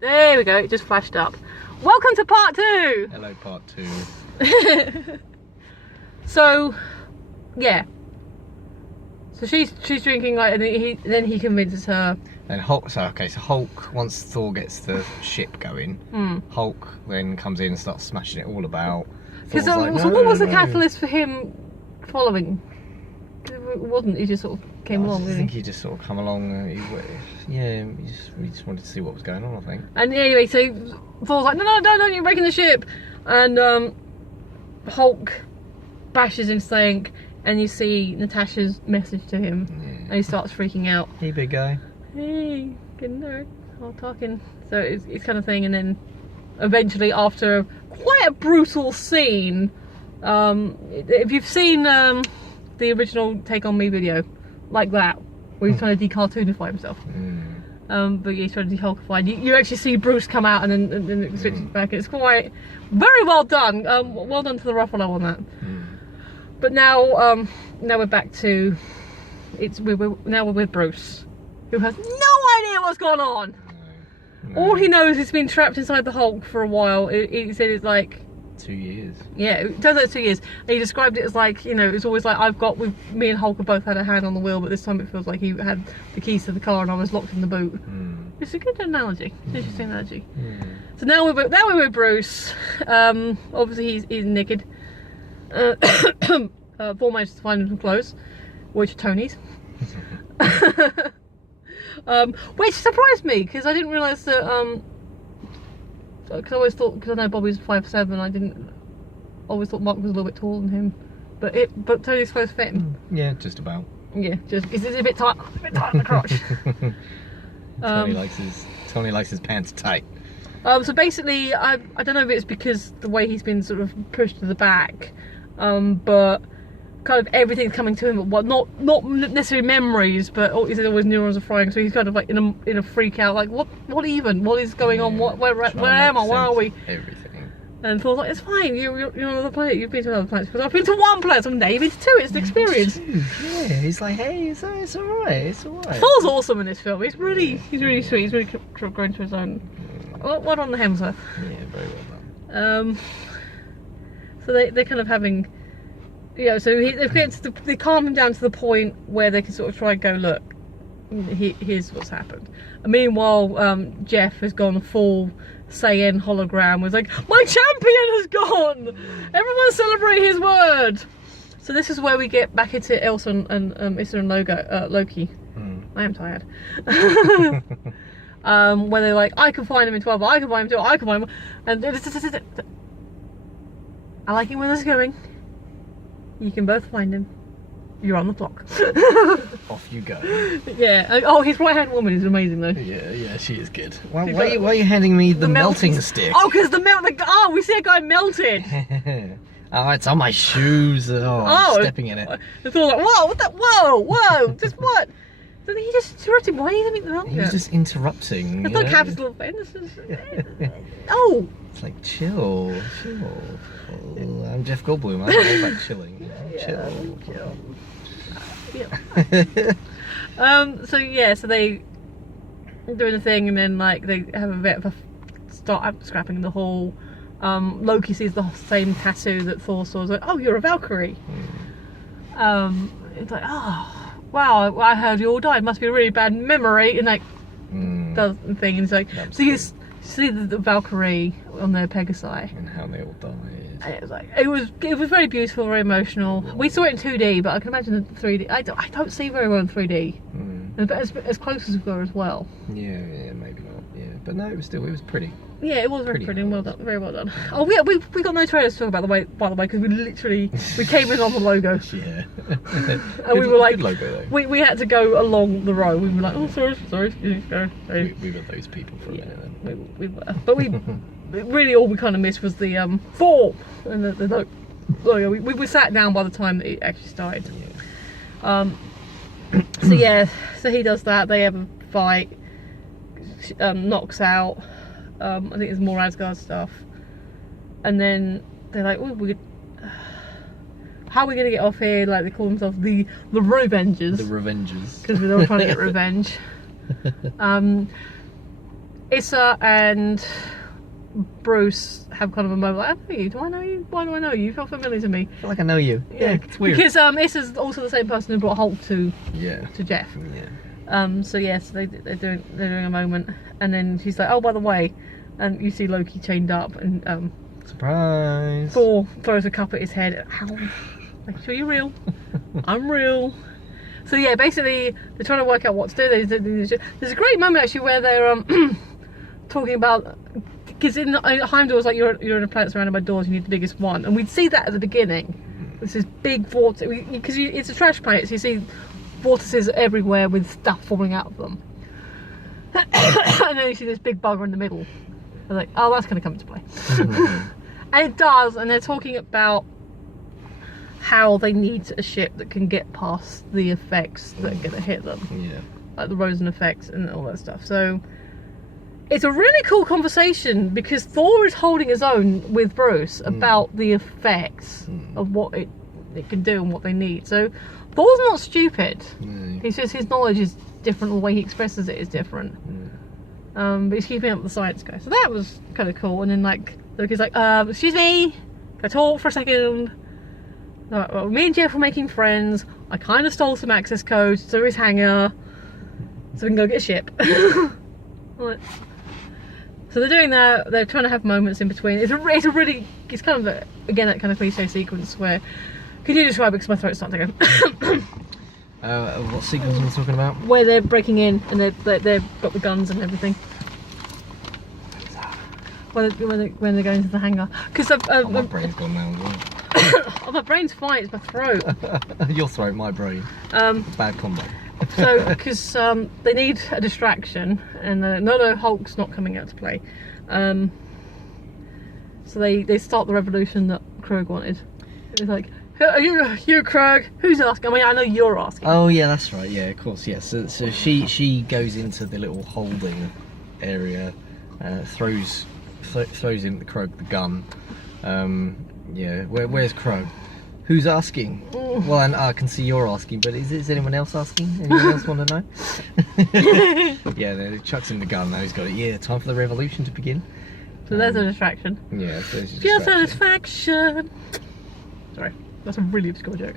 There we go, it just flashed up. Welcome to part 2! Hello, part 2. So, yeah. So she's drinking, like, and then he convinces her. And Hulk, so Hulk, once Thor gets the ship going, Hulk then comes in and starts smashing it all about. Because so what was the catalyst for him following? It wasn't, he just sort of came along, I think he just sort of come along, he just wanted to see what was going on, I think. And anyway, so Thor's like, no, you're breaking the ship! And Hulk bashes him saying, and you see Natasha's message to him, and he starts freaking out. Hey, big guy. Hey, good nerd, all talking. So it's kind of thing, and then eventually, after quite a brutal scene, if you've seen the original Take On Me video, like that, where he's trying to de-cartoonify himself. But yeah, he's trying to de-Hulkify. You actually see Bruce come out and then it switches back. It's quite very well done. Well done to the Ruffalo on that. But now we're back to we're with Bruce, who has no idea what's going on. No. All he knows is he's been trapped inside the Hulk for a while. He said it's like 2 years. Yeah, it turns out it's 2 years. And he described it as like, you know, it's always like me and Hulk have both had a hand on the wheel, but this time it feels like he had the keys to the car and I was locked in the boot. It's a good analogy. It's an interesting analogy. So now we're with Bruce. Obviously he's naked. Thor managed to find him some clothes, which are Tony's. Which surprised me because I didn't realise that. Because I always thought, because I know Bobby's 5'7", I always thought Mark was a little bit taller than him, but Tony's clothes fit him. Yeah, just about. Yeah, just it's a bit tight on the crotch. Tony likes his pants tight. So basically, I don't know if it's because the way he's been sort of pushed to the back, but kind of everything's coming to him. Well, not necessarily memories, but he's always neurons are frying. So he's kind of like in a freak out, like what is going on? Where am I? Where are we? Everything. And Thor's like, it's fine. You're on another planet. You've been to another planet. Because I've been to one planet. So I've been to 2. It's an experience. Yeah, he's like, hey, it's alright. It's alright. Thor's awesome in this film. He's really sweet. He's really grown to his own. Well on the Hemsworth. Yeah, very well done. So they're kind of having, so they calm him down to the point where they can sort of try and go, look, here's what's happened. And meanwhile, Jeff has gone full Saiyan hologram, was like, my champion has gone! Everyone celebrate his word! So this is where we get back into Elsa and Issa and Loki. I am tired. Where they're like, I can find him in 12, I can find him in 2, I can find him, and I like it where this is going. You can both find him. You're on the clock. Off you go. Yeah. Oh, his right-hand woman is amazing though. Yeah, she is good. Why are you handing me the melting stick? Oh, because we see a guy melted. Oh, it's on my shoes. I'm stepping in it. It's all like, whoa, what the? Whoa, just what? So he just interrupted. Why are you having the melting? He was just interrupting. It's not capital offence. Oh. It's like chill. Oh, I'm Jeff Goldblum. I'm all about chilling. Chill. Yeah. So they doing the thing, and then like they have a bit of a start scrapping the hall. Loki sees the same tattoo that Thor saw. He's like, oh, you're a Valkyrie. It's like, oh, wow, I heard you all died. Must be a really bad memory. And like, does the thing. And it's like, so you see the Valkyrie on their Pegasi. And how they all died. It was like, it was very beautiful, very emotional. We saw it in 2D, but I can imagine the 3D. I don't see very well in 3D. But as close as we were as well. Yeah, maybe not. Yeah, but no, it was pretty. Yeah, it was very pretty and well done, very well done. Oh, we got no trailers to talk about by the way, because we came in on the logo. Yeah. And we were like, good logo though. We had to go along the road. We were like, oh, sorry, excuse me. We were those people for a minute then. We were, but really all we kind of missed was the Thor and the logo. We sat down by the time that it actually started. Yeah. So he does that. They have a fight. Knocks out. I think there's more Asgard stuff, and then they're like, oh, how are we going to get off here? Like, they call themselves the Revengers. The Revengers. Because they're all trying to get revenge. Issa and Bruce have kind of a moment like, I know you, do I know you? Why do I know you? You feel familiar to me. I feel like I know you. Yeah, it's weird. Because Issa's also the same person who brought Hulk to Jeff. Yeah. So they're doing a moment, and then she's like, oh, by the way, and you see Loki chained up, and surprise. Thor throws a cup at his head. Ow. Make sure you're real. I'm real. So yeah, basically they're trying to work out what to do. There's a great moment actually where they're talking about, because in Heimdall was like, you're in a planet surrounded by doors, you need the biggest one, and we'd see that at the beginning. This is big vortex, because it's a trash planet, so you see vortices everywhere with stuff falling out of them. And then you see this big bugger in the middle. They're like, oh, that's going to come into play. And it does, and they're talking about how they need a ship that can get past the effects that are going to hit them. Yeah. Like the Rosen effects and all that stuff. So it's a really cool conversation, because Thor is holding his own with Bruce about the effects of what it can do and what they need. So Thor's not stupid. It's just his knowledge is different, the way he expresses it is different. But he's keeping up with the science guy. So that was kind of cool. And then like Loki's like, excuse me, can I talk for a second? Like, well, me and Jeff were making friends. I kind of stole some access codes to his hangar so we can go get a ship. Right. So they're doing that. They're trying to have moments in between. It's kind of again that kind of cliche sequence where, can you describe it, because my throat's starting to go. What sequence are we talking about? Where they're breaking in and they've got the guns and everything. When they're going to the hangar. Because my brain's gone now as well. Oh, my brain's fine, it's my throat. Your throat, my brain. Bad combo. So, because they need a distraction, and no, Hulk's not coming out to play. So they start the revolution that Krug wanted. It's like, you Krug, who's asking? I mean, I know you're asking. Oh yeah, that's right. Yeah, of course. Yeah. So she goes into the little holding area, throws in the Krug the gun. Yeah, where's Krug? Who's asking? Well, I can see you're asking, but is anyone else asking? Anyone else want to know? Yeah, they chucks in the gun. Now he's got it. Yeah, time for the revolution to begin. So there's a distraction. Yeah, there's a Pure distraction. satisfaction. Sorry, that's a really obscure joke.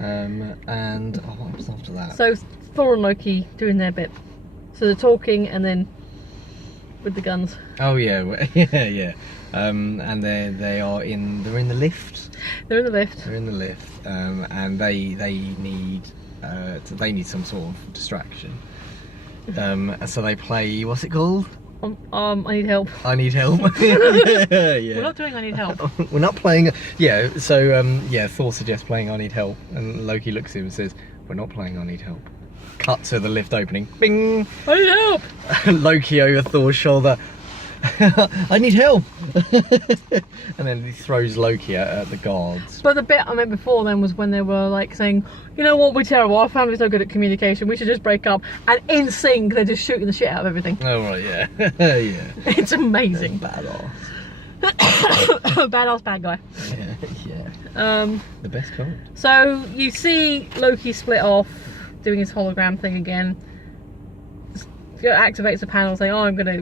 And what happens after that? So Thor and Loki doing their bit. So they're talking, and then with the guns. Oh yeah, yeah. And they're in the lift. They're in the lift. They're in the lift, and they need some sort of distraction. So they play, what's it called? I need help. I need help. Yeah. We're not doing I need help. We're not playing. Yeah. So Thor suggests playing I need help, and Loki looks at him and says, "We're not playing I need help." Cut to the lift opening. Bing. I need help. Loki over Thor's shoulder. I need help. And then he throws Loki at the guards. But the bit I meant before then was when they were like saying, you know what, we're terrible, our family's no good at communication, we should just break up. And in sync, they're just shooting the shit out of everything. Oh right, yeah. Yeah. It's amazing. Badass. Badass bad guy. Yeah. The best kind. So you see Loki split off, doing his hologram thing again. Activates the panel saying, oh, I'm gonna,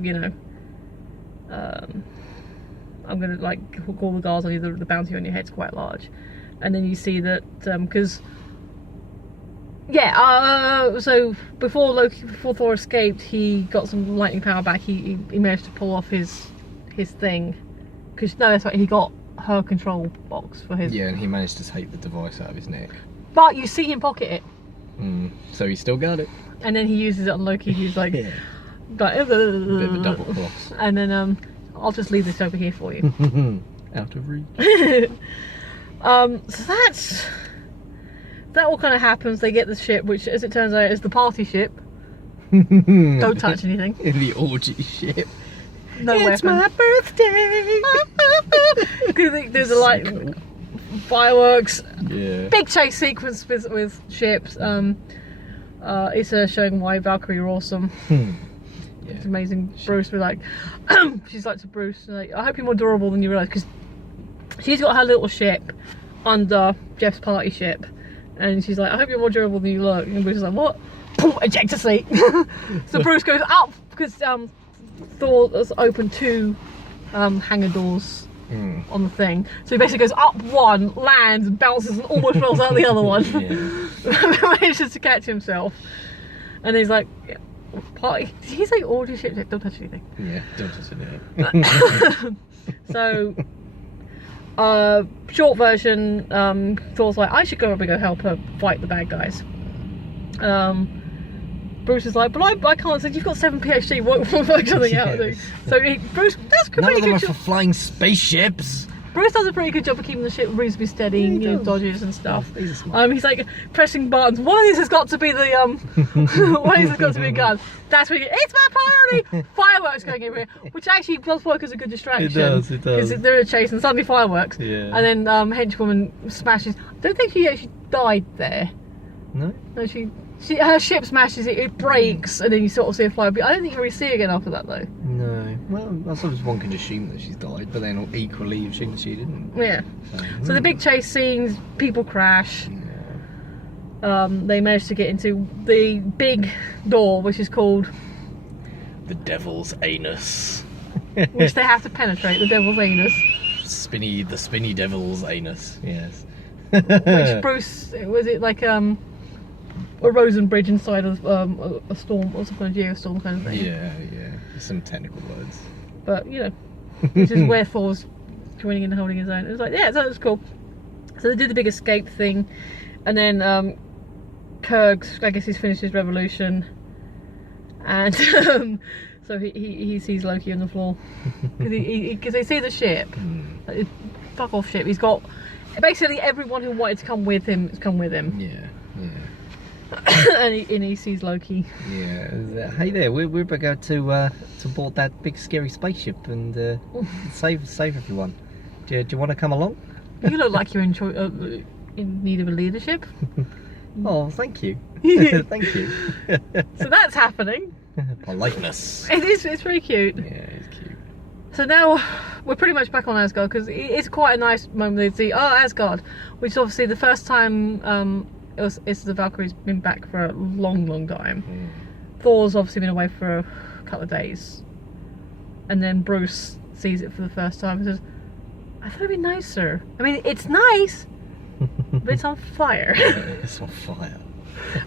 I'm gonna like call the guards on you, the bounty on your head's quite large. And then you see that because so before Thor escaped, he got some lightning power back. He managed to pull off his thing, because no, that's right, he got her control box for his. Yeah, and he managed to take the device out of his neck. But you see him pocket it. So he still got it. And then he uses it on Loki, who's like, yeah. Bit of a double cross. And then I'll just leave this over here for you. Out of reach. So that all kind of happens. They get the ship, which, as it turns out, is the party ship. Don't touch anything. In the orgy ship. No it's weapon. My birthday. There's a like fireworks. Yeah. Big chase sequence with ships. It's showing why Valkyrie are awesome. Yeah. It's amazing. Bruce was like, she's like to Bruce, like, I hope you're more durable than you realise, because she's got her little ship under Jeff's party ship, and she's like, I hope you're more durable than you look. And Bruce is like, what? boom, ejector seat. So Bruce goes up because Thor has opened 2 hangar doors on the thing. So he basically goes up one, lands, and bounces, and almost falls out the other one. Manages to catch himself, and he's like, "Party." Did he say all your ships? Don't touch anything. Yeah, don't touch anything. So, short version, Thor's like, I should go up and go help her fight the bad guys. Bruce is like, but I can't. So you've got 7 PhD. Work something out. So Bruce, that's a None pretty of them good are for flying spaceships. Bruce does a pretty good job of keeping the ship reasonably steady, Yeah, dodges and stuff. Oh, he's smart. He's like pressing buttons. One of these has got to be the one of these has got to be a gun. That's when it's my priority. Fireworks going in here, which actually does work as a good distraction. It does. Because they're in a chase and suddenly fireworks. Yeah. And then henchwoman smashes. I don't think she actually died there. No. No, her ship smashes it. It breaks, and then you sort of see a fly. I don't think you really see her again after that though. No. Well, I suppose one can assume that she's died, but then equally assume that she didn't. Yeah. So the big chase scenes, people crash. Yeah. They manage to get into the big door, which is called The Devil's Anus. which they have to penetrate, the devil's anus. The spinny devil's anus. Yes. Which Bruce, was it like a Rosen bridge inside of a storm or some kind of geostorm kind of thing? Yeah. Some technical words. But you know, this is where Thor's joining in and holding his own. It was like, yeah, so it's cool. So they did the big escape thing, and then Kurg's, I guess he's finished his revolution, and so he sees Loki on the floor because they see the ship, like, fuck off ship. He's got basically everyone who wanted to come with him has come with him. Yeah. and he sees Loki. Yeah. Hey there, we're about to go to board that big scary spaceship and save everyone. Do you want to come along? You look like you're in need of a leadership. Oh, thank you. Thank you. So that's happening. Politeness. It's very cute. Yeah, it's cute. So now we're pretty much back on Asgard because it's quite a nice moment to see. Oh, Asgard, which is obviously the first time it's the Valkyrie's been back for a long time. Thor's obviously been away for a couple of days, and then Bruce sees it for the first time and says, "I thought it'd be nicer. I mean, it's nice, but it's on fire." It's on fire.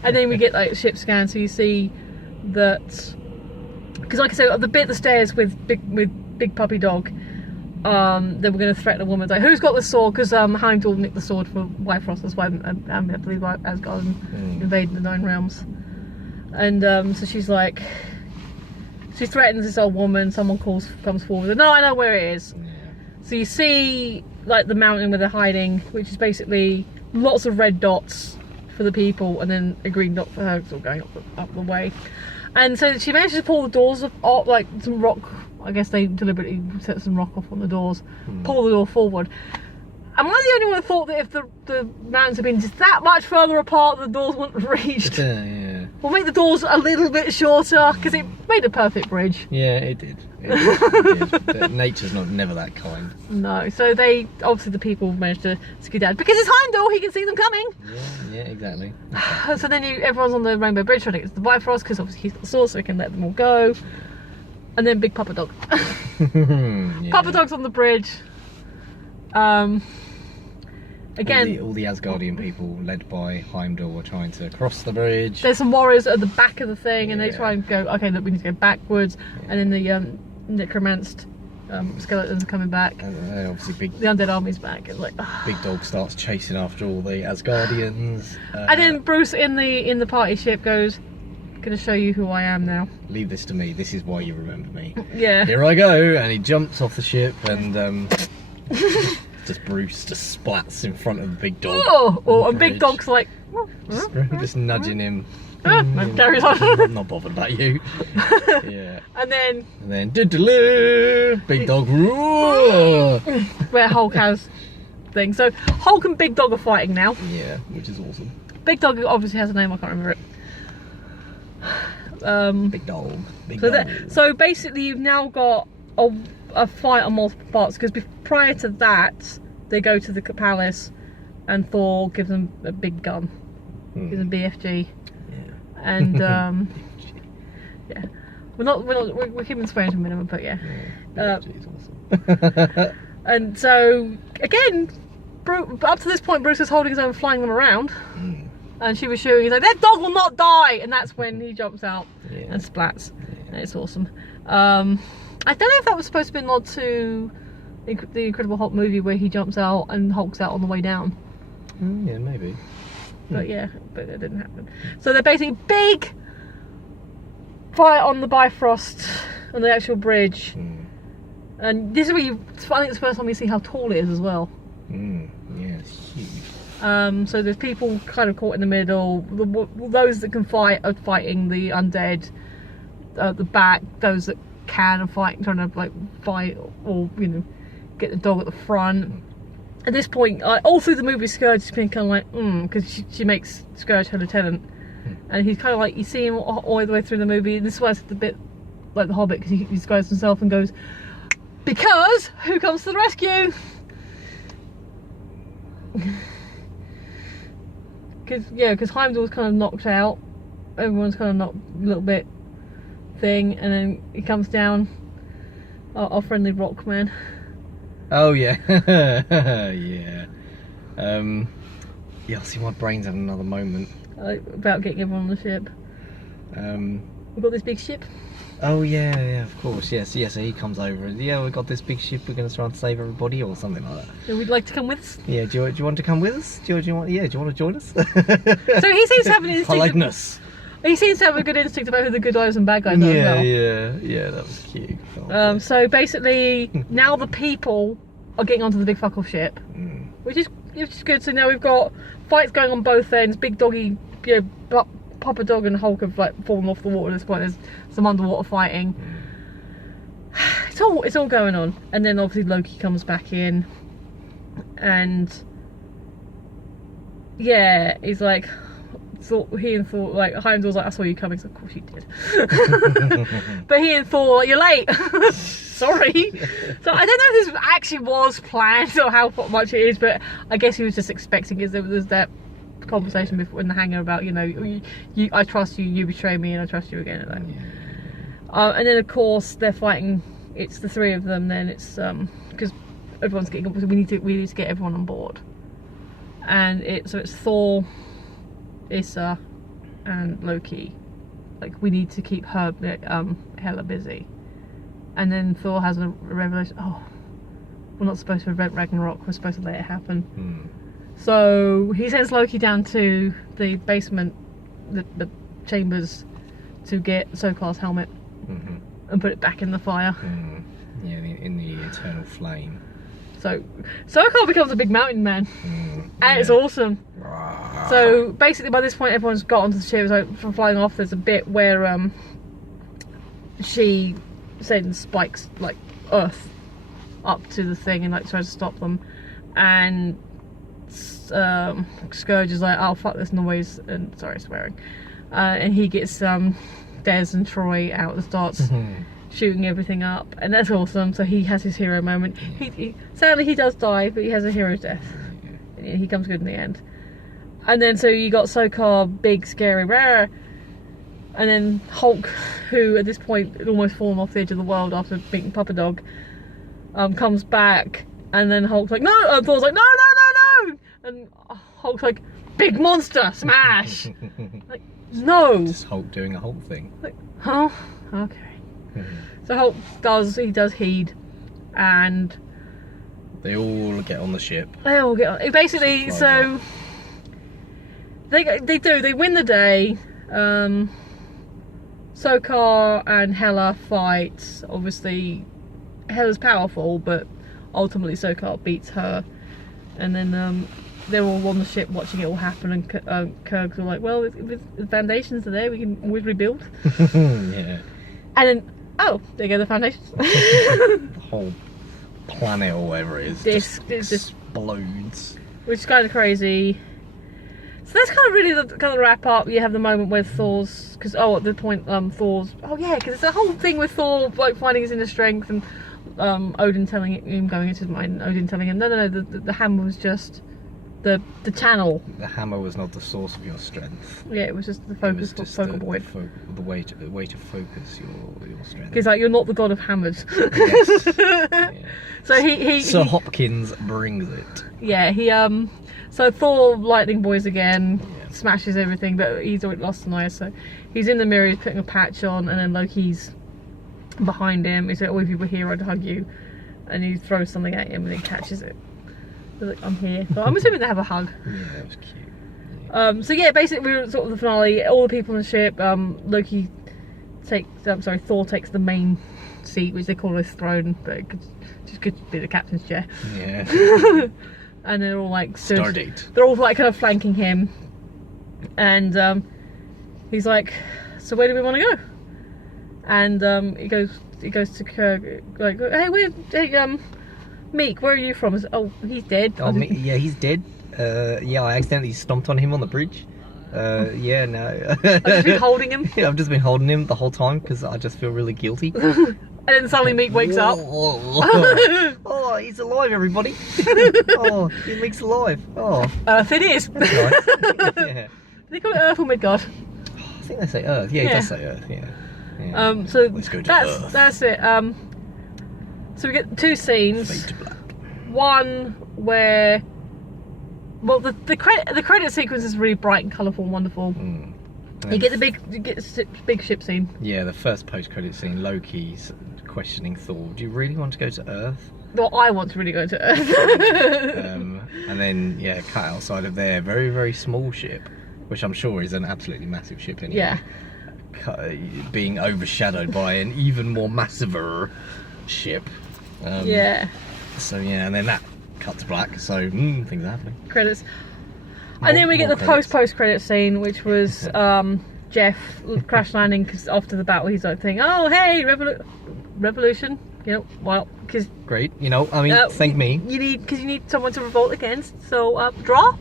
And then we get like ship scans, so you see that, because like I said, the stairs with big puppy dog, they were going to threaten a woman, like, who's got the sword, because Heimdall nicked the sword for Bifrost, that's why I believe Asgard invaded the Nine Realms. And so she's like, she threatens this old woman, someone comes forward, and no, I know where it is. So you see like the mountain where they're hiding, which is basically lots of red dots for the people and then a green dot for her, sort of going up the way. And so she manages to pull the doors off, like some rock. I guess they deliberately set some rock off on the doors, pull the door forward. Am I the only one who thought that if the mountains had been just that much further apart, the doors wouldn't have reached? Yeah. We'll make the doors a little bit shorter, because it made a perfect bridge. Yeah, it did. It did. Nature's never that kind. No, so they, obviously the people managed to skedaddle. Because it's Heimdall, he can see them coming! Yeah, exactly. So then everyone's on the Rainbow Bridge trying to get to the Bifrost, because obviously he's got the sword, so he can let them all go. And then big Papa Dog. Yeah. Papa Dog's on the bridge. Again, all the Asgardian people led by Heimdall are trying to cross the bridge. There's some warriors at the back of the thing, and they Yeah. try and go, okay, look, we need to go backwards. And then the necromanced skeletons are coming back. And obviously The undead army's back. It's like, Big Dog starts chasing after all the Asgardians. and then Bruce in the party ship goes, "Gonna show you who I am now." Leave this to me. This is why you remember me. Yeah. Here I go, and he jumps off the ship, and just Bruce just splats in front of the Big Dog. Oh, and Big Dog's like, just nudging him. and carries on. I'm not bothered about you. Yeah. And then Big Dog roar. where Hulk has things. So Hulk and Big Dog are fighting now. Yeah, which is awesome. Big Dog obviously has a name, I can't remember it. Big Dog. Big Dog. So basically you've now got a fight on multiple parts, because prior to that they go to the palace and Thor gives them a big gun, gives them BFG, and yeah, we're keeping swearing to a minimum, but yeah. Awesome. And so again, up to this point, Bruce is holding his own, flying them around, and she was shooting. He's like, "That dog will not die," and that's when he jumps out and splats. And it's awesome. I don't know if that was supposed to be a nod to the Incredible Hulk movie where he jumps out and Hulk's out on the way down. Yeah, maybe. But yeah, but it didn't happen. So they're basically big fight on the Bifrost on the actual bridge. And this is where I think it's the first time you see how tall it is as well. Yeah, it's huge. So there's people kind of caught in the middle. Those that can fight are fighting the undead at the back. Those that can are fighting, trying to like fight or get the dog at the front. At this point, all through the movie, Scourge has been kind of like, because she makes Scourge her lieutenant, and he's kind of like, you see him all the way through the movie. This is why it's a bit like the Hobbit, because he describes himself and goes, "Because who comes to the rescue?" Because Heimdall's kind of knocked out, everyone's kind of knocked a little bit thing, and then he comes down, our friendly rock man. Oh yeah. Yeah. Yeah, I see my brain's having another moment. About getting everyone on the ship. We've got this big ship. Oh yeah, of course, yes. So he comes over and we've got this big ship, we're going to try and save everybody or something like that. So we'd like to come with us. Yeah, do you want to come with us? Do you want to join us? So he seems to have an instinct. Politeness. He seems to have a good instinct about who the good guys and bad guys are as well. Yeah, that was cute. So basically, now the people are getting onto the big fuck off ship, which is good. So now we've got fights going on both ends. Big doggy, Papa Dog and Hulk have like fallen off the water at this point. There's some underwater fighting. It's all going on, and then obviously Loki comes back in, and yeah, he's like. He and Thor, like Heimdall's like, "I saw you coming," so of course you did. But he and Thor, like, "You're late." Sorry. So I don't know if this actually was planned or how much it is, but I guess he was just expecting, because there was that conversation before in the hangar about, I trust you, you betray me, and I trust you again. And then of course they're fighting. It's the three of them. Then it's because everyone's getting. We need to get everyone on board, and it's Thor, Issa, and Loki. Like, we need to keep her hella busy. And then Thor has a revelation. Oh, we're not supposed to prevent Ragnarok, we're supposed to let it happen. So he sends Loki down to the basement, the chambers, to get Sokar's helmet and put it back in the fire. Yeah, in the eternal flame. So Sokar becomes a big mountain man, and it's awesome. So basically, by this point, everyone's got onto the ship. So from flying off, there's a bit where she sends spikes like Earth up to the thing and like tries to stop them, and Scourge is like, "Oh fuck this noise," and sorry swearing, and he gets Des and Troy out and starts shooting everything up, and that's awesome. So he has his hero moment. He sadly he does die, but he has a hero's death. He comes good in the end. And then so you got Sokar, big scary rare, and then Hulk, who at this point had almost fallen off the edge of the world after beating Papa Dog, comes back, and then Hulk's like, "No," and Thor's like, "No," and Hulk's like, "Big monster, smash!" Like, no. Just Hulk doing a Hulk thing. Like, huh? Okay. So Hulk does heed, and they all get on the ship. They all get on. Basically, so they win the day. Sokar and Hela fight. Obviously, Hela's powerful, but ultimately Sokar beats her. And then they're all on the ship watching it all happen, and Kurg's all like, "Well, if the foundations are there, we can always rebuild." Yeah. And then, oh, there go the foundations. The whole planet or whatever it is just explodes. Which is kind of crazy. So that's kind of really the kind of wrap up. You have the moment where Thor's, because at the point Thor's, because it's a whole thing with Thor like finding his inner strength, and Odin telling him, going into his mind, Odin telling him, no, the hammer was just the channel. The hammer was not the source of your strength. Yeah, it was just the It focus, was just focal point. the way to focus your strength. Because like you're not the god of hammers. Yes. Yeah. So Sir Hopkins brings it. Yeah, so Thor lightning boys again, Yeah. smashes everything, but he's already lost an eye, so he's in the mirror, he's putting a patch on, and then Loki's behind him. He's like, oh, if you were here, I'd hug you. And he throws something at him and he catches it. He's like, I'm here. So I'm assuming they have a hug. Yeah, that was cute. Yeah. So yeah, basically we were sort of the finale. All the people on the ship. Thor takes the main seat, which they call his throne, but it could be the captain's chair. Yeah. And they're all like Stardate. They're all like kind of flanking him, and he's like, "So where do we want to go?" And he goes to Kirk, like, "Hey, Meek, where are you from?" Said, oh, he's dead. Oh, yeah, he's dead. Yeah, I accidentally stomped on him on the bridge. Yeah, no. I've just been holding him. Yeah, I've just been holding him the whole time because I just feel really guilty. And then suddenly Meek wakes up. Oh, he's alive, everybody. Oh, Meek's alive. Oh. Earth it is. That's nice. Yeah. They call it Earth or Midgard. I think they say Earth. Yeah, he does say Earth, yeah. So let's go to Earth. That's it. So we get two scenes. Fade to black. One where, well, the credit sequence is really bright and colourful and wonderful. You get the big ship scene. Yeah, the first post-credit scene, Loki's questioning Thor. Do you really want to go to Earth? Well, I want to really go to Earth. And then, yeah, cut outside of their very, very small ship, which I'm sure is an absolutely massive ship anyway. Yeah. Being overshadowed by an even more massiver ship. Yeah. So yeah, and then that cut to black. So things are happening. Credits. And then we get the post credit scene, which was Jeff crash landing because after the battle he's like thinking, oh hey, revolution. You know, well, because great. You know, I mean, thank me. You need someone to revolt against. So draw.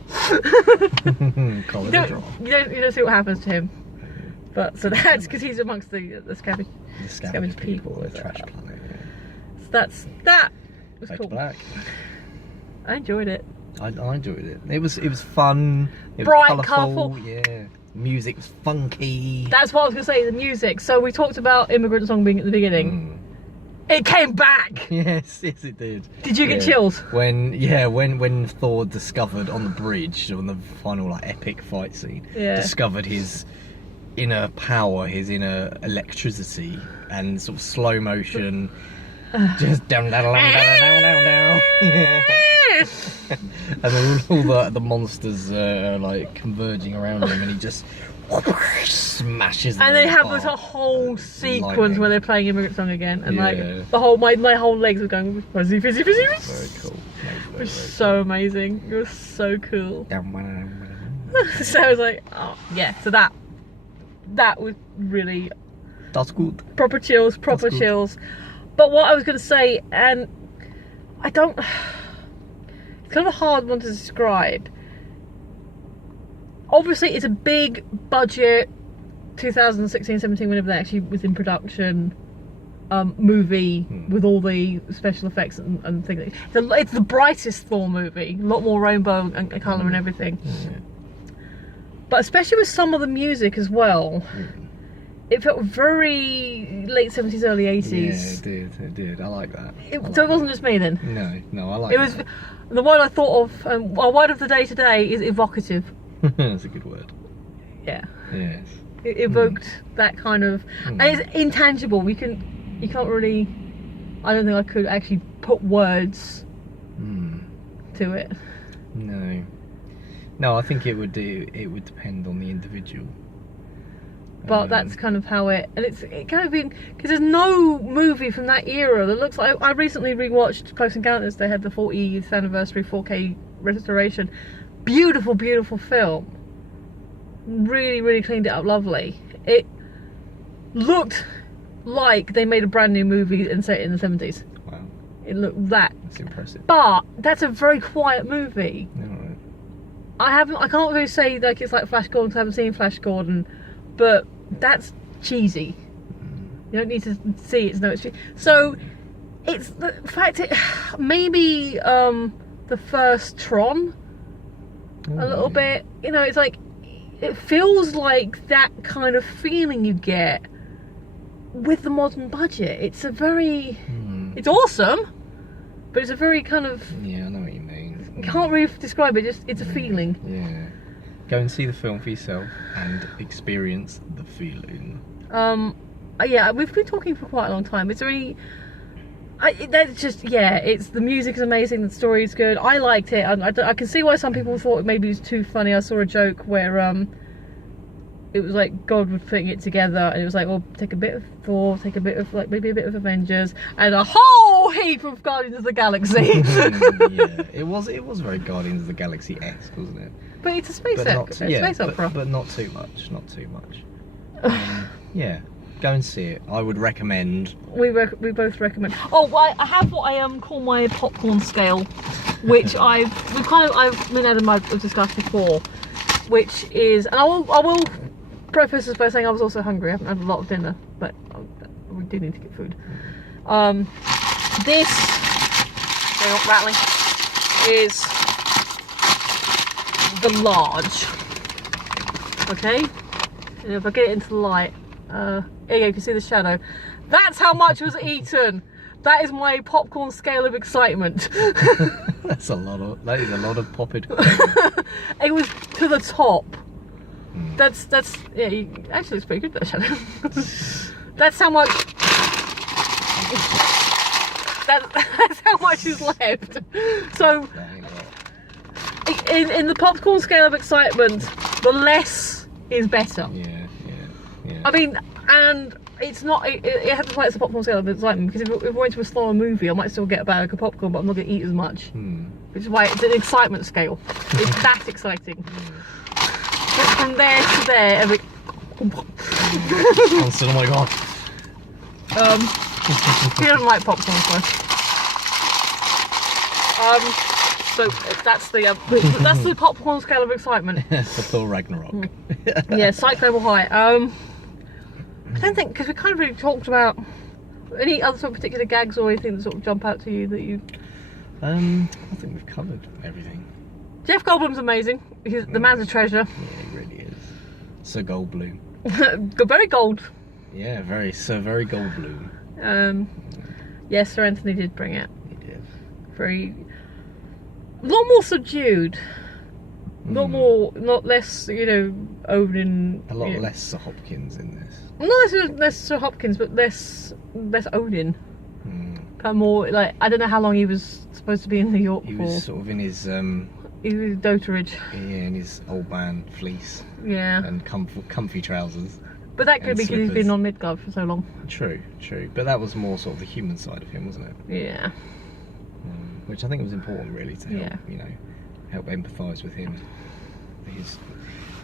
Call it a draw. You don't see what happens to him. But so that's because he's amongst the scavenged people, the trash planet. Yeah. So that was Fade cool. to black. I enjoyed it. I enjoyed it. It was fun. It Bright, was colourful. Yeah. Music was funky. That's what I was gonna say. The music. So we talked about Immigrant Song being at the beginning. It came back. Yes, it did. Did you get chills? When Thor discovered on the bridge, on the final like epic fight scene, discovered his inner power, his inner electricity, and sort of slow motion, just down. And then all the monsters are like converging around him, and he just smashes them. And they all have apart. this whole sequence Lightning. where they're playing Immigrant Song again, and like Yeah. the whole my whole legs were going fuzzy. Very cool. It was so amazing. It was so cool. So I was like, oh yeah. So that was really That's good. proper chills. That's good. Chills. But what I was going to say, and I don't. It's kind of a hard one to describe. Obviously, it's a big budget, 2016-17, whenever that actually was in production, movie with all the special effects and things. It's the brightest Thor movie, a lot more rainbow and colour and everything. But especially with some of the music as well, it felt very late 70s, early 80s. Yeah, it did. I like that. So it wasn't just me then? No, I like It was. The word I thought of, a word of the day today is evocative. That's a good word. Yeah. Yes. It evoked that kind of, and it's intangible. You can't really. I don't think I could actually put words to it. No, I think it would depend on the individual. But that's kind of how it kind of been, because there's no movie from that era that looks like. I recently rewatched Close Encounters. They had the 40th anniversary 4K restoration. Beautiful, beautiful film. Really, really cleaned it up lovely. It looked like they made a brand new movie and set it in the 70s. Wow. It looked that. That's impressive. But that's a very quiet movie. Alright. I can't really say like it's like Flash Gordon because I haven't seen Flash Gordon, but that's cheesy. You don't need to see it to know it's cheesy. So it's the fact maybe the first Tron a little bit. You know, it's like, it feels like that kind of feeling you get with the modern budget. It's a very, it's awesome, but it's a very kind of, yeah, I know what you mean. Can't really describe it. Just it's a feeling. Yeah, go and see the film for yourself and experience the feeling. Yeah, we've been talking for quite a long time. It's really, that's just, yeah. It's, the music is amazing. The story is good. I liked it. I can see why some people thought maybe it was too funny. I saw a joke where it was like God was putting it together, and it was like, well, take a bit of Thor, take a bit of, like, maybe a bit of Avengers, and a whole heap of Guardians of the Galaxy. Yeah, it was very Guardians of the Galaxy-esque, wasn't it? But it's a space opera. But not too much. Not too much. Yeah, go and see it. I would recommend. We both recommend. Oh, well, I have what I call my popcorn scale, which I've me and Adam have discussed before, which is, and I will preface this by saying I was also hungry. I haven't had a lot of dinner, but we do need to get food. This, they're not rattling, is the large. Okay, and if I get it into the light, here you go, you can see the shadow. That's how much was eaten. That is my popcorn scale of excitement. That is a lot of popped. It was to the top. That's yeah. Actually, it's pretty good, that shadow. That's how much. That's how much is left. So, in the popcorn scale of excitement, the less is better. Yeah. I mean, and it's not. It happens like it's a popcorn scale of excitement, because if we went to a slower movie, I might still get a bag of popcorn, but I'm not going to eat as much. Which is why it's an excitement scale. It's that exciting. But from there to there, Oh my god. He doesn't like popcorn, so that's the popcorn scale of excitement. For Thor Ragnarok. Yeah, psych level high. I don't think, because we kind of really talked about any other sort of particular gags or anything that sort of jump out to you that you. I think we've covered everything. Jeff Goldblum's amazing. The man's a treasure. Yeah, he really is. Sir Goldblum. Very gold. Yeah, very Goldblum. Yes, Sir Anthony did bring it. He did. A lot more subdued. A lot more, not less, Odin. A lot less Sir Hopkins in this. Not less Sir Hopkins, but less Odin. More like, I don't know how long he was supposed to be in New York for. He was sort of in his he was doterage. Yeah, in his old man fleece. Yeah. And comfy trousers. But that could be because he's been on Midgard for so long. True. But that was more sort of the human side of him, wasn't it? Yeah. Which I think was important, really, to help help empathise with him.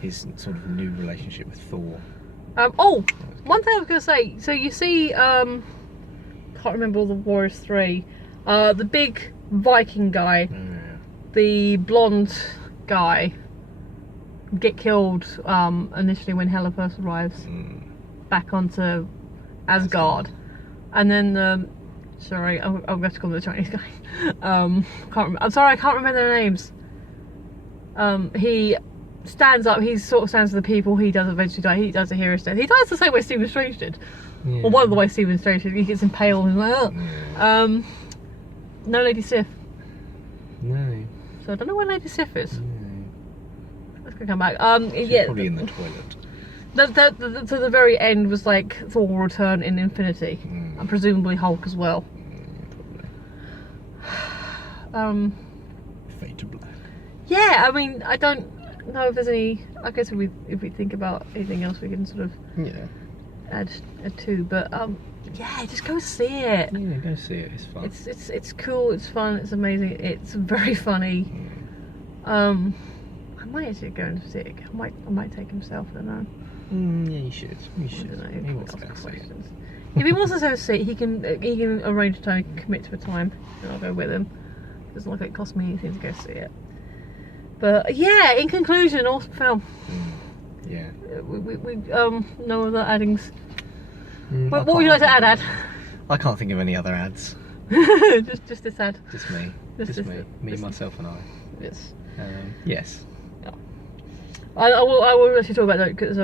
His sort of new relationship with Thor. One thing I was going to say. So you see, can't remember all the Warriors 3. The big Viking guy, the blonde guy, get killed initially when Hela first arrives back onto Asgard, and then sorry, I'm going to have to call him the Chinese guy. I'm sorry, I can't remember their names. He stands up. He sort of stands to the people. He does eventually die. He does a hero's death. He dies the same way Stephen Strange did. Yeah. Or one of the ways Stephen Strange did. He gets impaled and like, no Lady Sif. No. So I don't know where Lady Sif is. No. Let's go come back. She's probably in the toilet. To the very end was like Thor will return in Infinity, and presumably Hulk as well. Probably. Fade to black. Yeah, I mean, I don't know if there's any. I guess if we think about anything else, we can sort of add to. But yeah, just go see it. Yeah, go see it. It's fun. It's cool. It's fun. It's amazing. It's very funny. I might actually go and see it. I might take himself. I don't know. Yeah, you should. You should. He wants to go see it. If he wants to go see it, he can arrange a time, commit to a time, and I'll go with him. It doesn't look like it costs me anything to go see it. But yeah, in conclusion, awesome film. Yeah. We no other addings. What would you like to add? I can't think of any other ads. just this ad. Just me. Just me. Me, myself, and I. Yes. Yes. I will actually talk about that because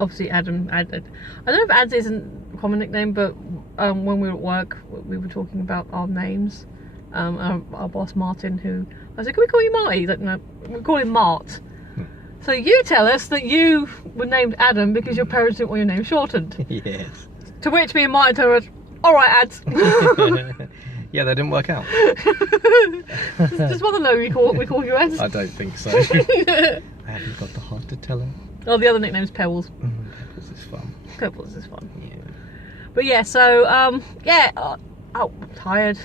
obviously Adam. I don't know if Ads isn't a common nickname, but when we were at work, we were talking about our names. Our boss Martin, who I said, "Can we call you Marty?" He's like, "No, we call him Mart." So you tell us that you were named Adam because your parents didn't want your name shortened. Yes. To which me and Martin told us, "All right, Ads." Yeah, that didn't work out. Does mother know we call you Ads? I don't think so. I haven't got the heart to tell her. Oh, the other nickname's Pebbles. Pebbles is fun. Pebbles is fun. Yeah. But yeah, so yeah. Oh, tired,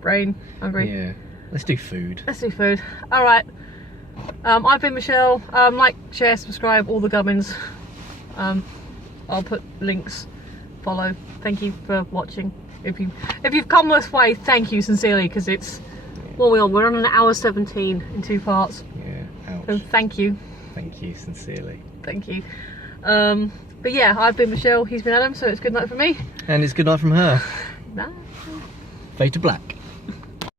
brain, hungry. Yeah. Let's do food. Let's do food. All right. I've been Michelle. Like, share, subscribe, all the gubbins. I'll put links. Follow. Thank you for watching. If you've come this way, thank you sincerely, because it's what are we on? We're on an hour 17 in 2 parts. Yeah. Ouch. So thank you. Thank you sincerely. Thank you. But yeah, I've been Michelle. He's been Adam. So it's good night for me. And it's good night from her. Bye. Fade to black.